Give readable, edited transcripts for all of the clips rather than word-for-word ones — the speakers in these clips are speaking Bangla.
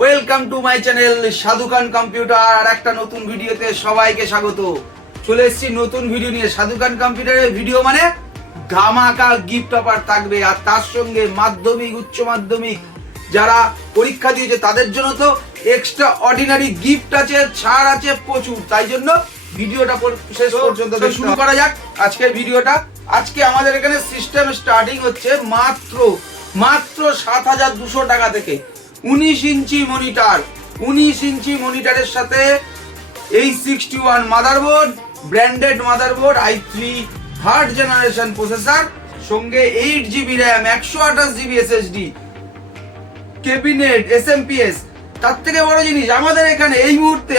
ওয়েলকাম টু মাই চ্যানেল সাধু খান কম্পিউটার। আর একটা নতুন ভিডিওতে সবাইকে স্বাগত। চলে এসেছি নতুন ভিডিও নিয়ে। সাধু খান কম্পিউটারের ভিডিও মানে ধামাকা গিফট অফার থাকবে, আর তার সঙ্গে মাধ্যমিক উচ্চ মাধ্যমিক যারা পরীক্ষা দিয়েছে তাদের জন্য তো এক্সট্রা অর্ডিনারি গিফট আছে, ছাড় আছে প্রচুর। তাই জন্য ভিডিওটা শেষ পর্যন্ত শুরু করা যাক আজকের ভিডিওটা। আজকে আমাদের এখানে সিস্টেম স্টার্টিং হচ্ছে মাত্র 7,200 টাকা থেকে। 19 ইঞ্চি মনিটর, 19 ইঞ্চি মনিটরের সাথে H61 motherboard, branded motherboard, i3 third generation processor, সঙ্গে 8GB RAM, 128GB SSD, cabinet, SMPS। তার থেকে বড় জিনিস আমাদের এখানে এই মুহূর্তে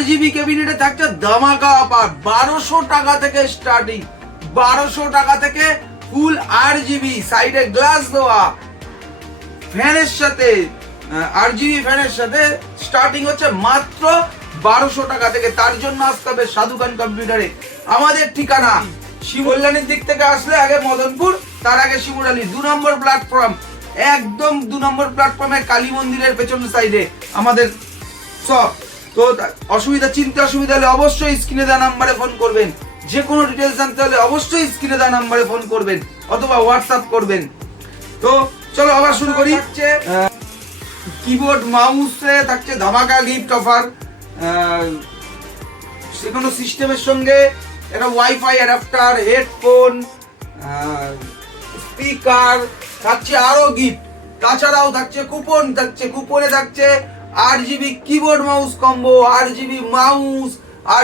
RGB ক্যাবিনেটে থাকছে ধামাকা অফার। 1200 টাকা থেকে স্টার্টিং, 1200 টাকা থেকে ফুল RGB, সাইডে গ্লাস দেওয়া ফ্যানের সাথে, RGB ফ্যানের সাথে স্টার্টিং হচ্ছে মাত্র 1200 টাকা থেকে। তার জন্য আসতে হবে সাধু খান কম্পিউটারে। আমাদের ঠিকানা শিবকল্যাণীর দিক থেকে আসলে আগে মদনপুর, তার আগে শিমুরালী 2 নম্বর প্ল্যাটফর্ম, একদম 2 নম্বর প্ল্যাটফর্মে কালী মন্দিরের পেছন সাইডে আমাদের শপ। তো চিনতে অসুবিধা হলে অবশ্যই স্ক্রিনে দেওয়া নাম্বারে ফোন করবেন। যে কোনো ডিটেলস জানতে হলে অবশ্যই স্ক্রিনে দেওয়া নাম্বারে ফোন করবেন অথবা হোয়াটসঅ্যাপ করবেন। তো চলো আবার শুরু করি। কিবোর্ড মাউসে থাকছে ধামাকা গিফট অফার। যে কোনো সিস্টেমের সঙ্গে একটা ওয়াইফাই অ্যাডাপ্টার, হেডফোন, স্পিকার থাকছে, আরো গিফট। তাছাড়াও থাকছে কুপন, কুপনে থাকছে RGB keyboard mouse combo, RGB mouse,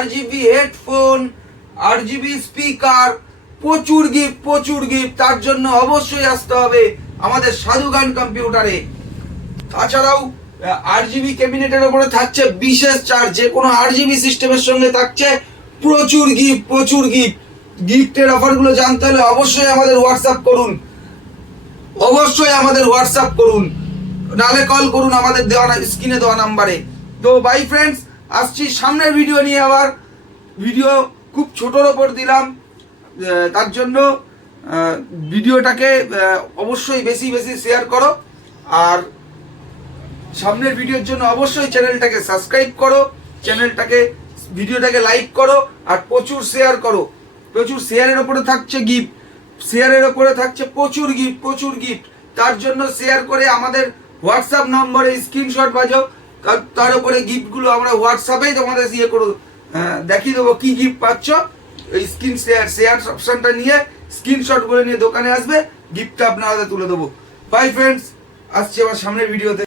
RGB headphone, RGB speaker, প্রচুর গিফট। তার জন্য অবশ্যই আসতে হবে আমাদের সাধু খান কম্পিউটারে। তাছাড়াও RGB ক্যাবিনেটের উপরে থাকছে বিশেষ ছাড়। যে কোনো RGB সিস্টেমের সঙ্গে থাকছে প্রচুর গিফটের অফারগুলো জানতে হলে অবশ্যই আমাদের হোয়াটসঅ্যাপ করুন, নালে কল করুন আমাদের স্ক্রিনে দেওয়া নাম্বারে। তো বাই ফ্রেন্ডস, আসছি সামনের ভিডিও নিয়ে। আবার ভিডিও খুব ছোটোর ওপর দিলাম, তার জন্য ভিডিওটাকে অবশ্যই বেশি শেয়ার করো। আর সামনের ভিডিওর জন্য অবশ্যই চ্যানেলটাকে সাবস্ক্রাইব করো, ভিডিওটাকে লাইক করো, আর প্রচুর শেয়ার করো। প্রচুর শেয়ারের ওপরে থাকছে গিফট, প্রচুর গিফট। তার জন্য শেয়ার করে আমাদের হোয়াটসঅ্যাপ নম্বরে স্ক্রিনশট বাজাও। তার উপরে গিফটগুলো আমরা হোয়াটসঅ্যাপেই তোমাদের দেখিয়ে দেবো কি গিফট পাচ্ছ। এই শেয়ার অপশনটা নিয়ে স্ক্রিনশট করে নিয়ে দোকানে আসবে, গিফটটা আপনার হাতে তুলে দেবো। বাই ফ্রেন্ডস, আসছি আবার সামনের ভিডিওতে।